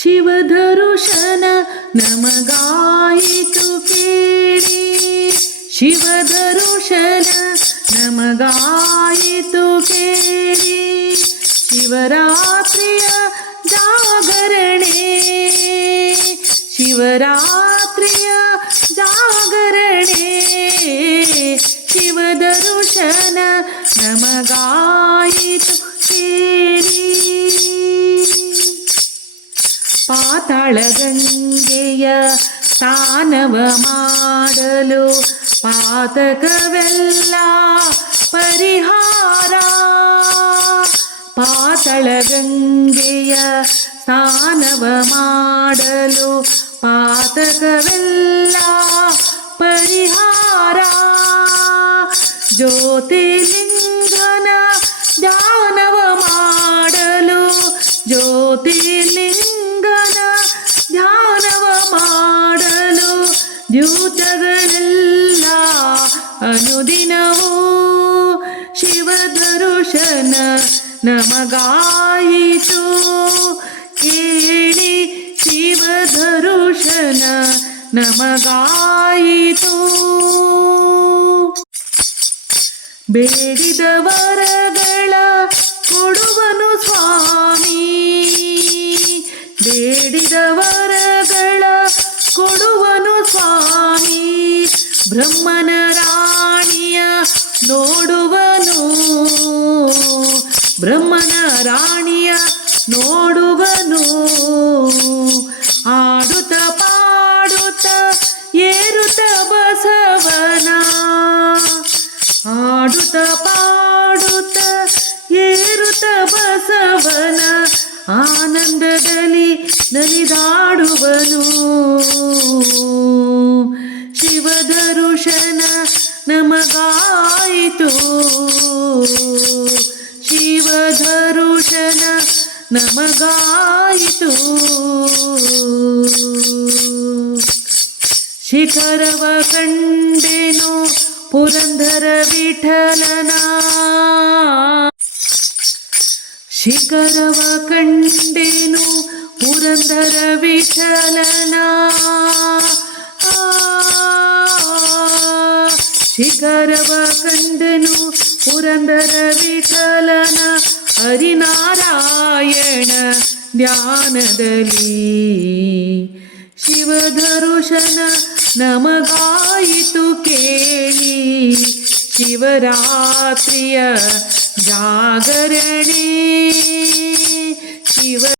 ಶಿವಧರುಷನ ನಮಗಾಯಿತು ಕೇಳಿ, ಶಿವಧರುಷನ ನಮಗಾಯಿತು ಕೇಳಿ. ಶಿವರಾತ್ರಿಯ ಜಾಗರಣೆ, ಶಿವರಾತ್ರಿಯ ಜಾಗರಣೆ, ಶಿವಧರುಷನ ನಮಗಾಯಿತು ಕೇಳಿ. ಪಾತಾಳ ಗಂಗೆಯ ಸ್ನಾನವ ಮಾಡಲು ಪಾತಕವೆಲ್ಲ ಪರಿಹಾರ. ಪಾತಾಳ ಗಂಗೆಯ ಸ್ನಾನವ ಮಾಡಲು ಪಾತಕವೆಲ್ಲ ಪರಿಹಾರ. ಜ್ಯೋತಿರ್ಲಿಂಗನ ಧ್ಯಾನವ ಮಾಡಲು, ಜ್ಯೋತಿರ್ಲಿಂಗನ ಧ್ಯಾನವ ಮಾಡಲು ದ್ಯೂತಗಳೆಲ್ಲ ಅನುದಿನವೂ ಶಿವಧರುಷನ ನಮಗಾಯಿತು ಕೇಳಿ. ಶಿವಧರುಷನ ನಮಗಾಯಿತು. ಬೇಡಿದ ವರಗಳ ಕೊಡುವನು ಸ್ವಾಮಿ, ಬೇಡಿದ ವರಗಳ ಕೊಡುವನು ಸ್ವಾಮಿ. ಬ್ರಹ್ಮನ ರಾಣಿಯ ನೋಡುವನು, ಬ್ರಹ್ಮನ ರಾಣಿಯ ನೋಡುವನು. ಆಡುತ್ತ ಪಾಡುತ್ತ ಏರುತ್ತ ಬಸವನ, ಆಡುತ್ತ ಪಾಡುತ್ತ ಏರುತ್ತ ಬಸವನ ಆನಂದದಲ್ಲಿ ನಲಿದಾಡುವನು. ಶಿವಧರುಷನ ನಮಗಾಯಿತು, ಶಿವಧರುಷನ ನಮಗಾಯಿತು. ಶಿಖರವ ಕಂಡೆನು ಪುರಂದರ ವಿಠಲನ, ಶಿಖರವ ಕಂಡೆನು ಪುರಂದರ ವಿಠಲನ. ಶಿಖರವ ಕಂಡೆನು ಪುರಂದರ ವಿಠಲನ ಹರಿನಾರಾಯಣ ಧ್ಯಾನದಲ್ಲಿ. ಶಿವಧರುಷನ ನಮಗಾಯಿತು ಕೇಳಿ, ಶಿವರಾತ್ರಿಯ ಜಾಗರಣೆ, ಶಿವ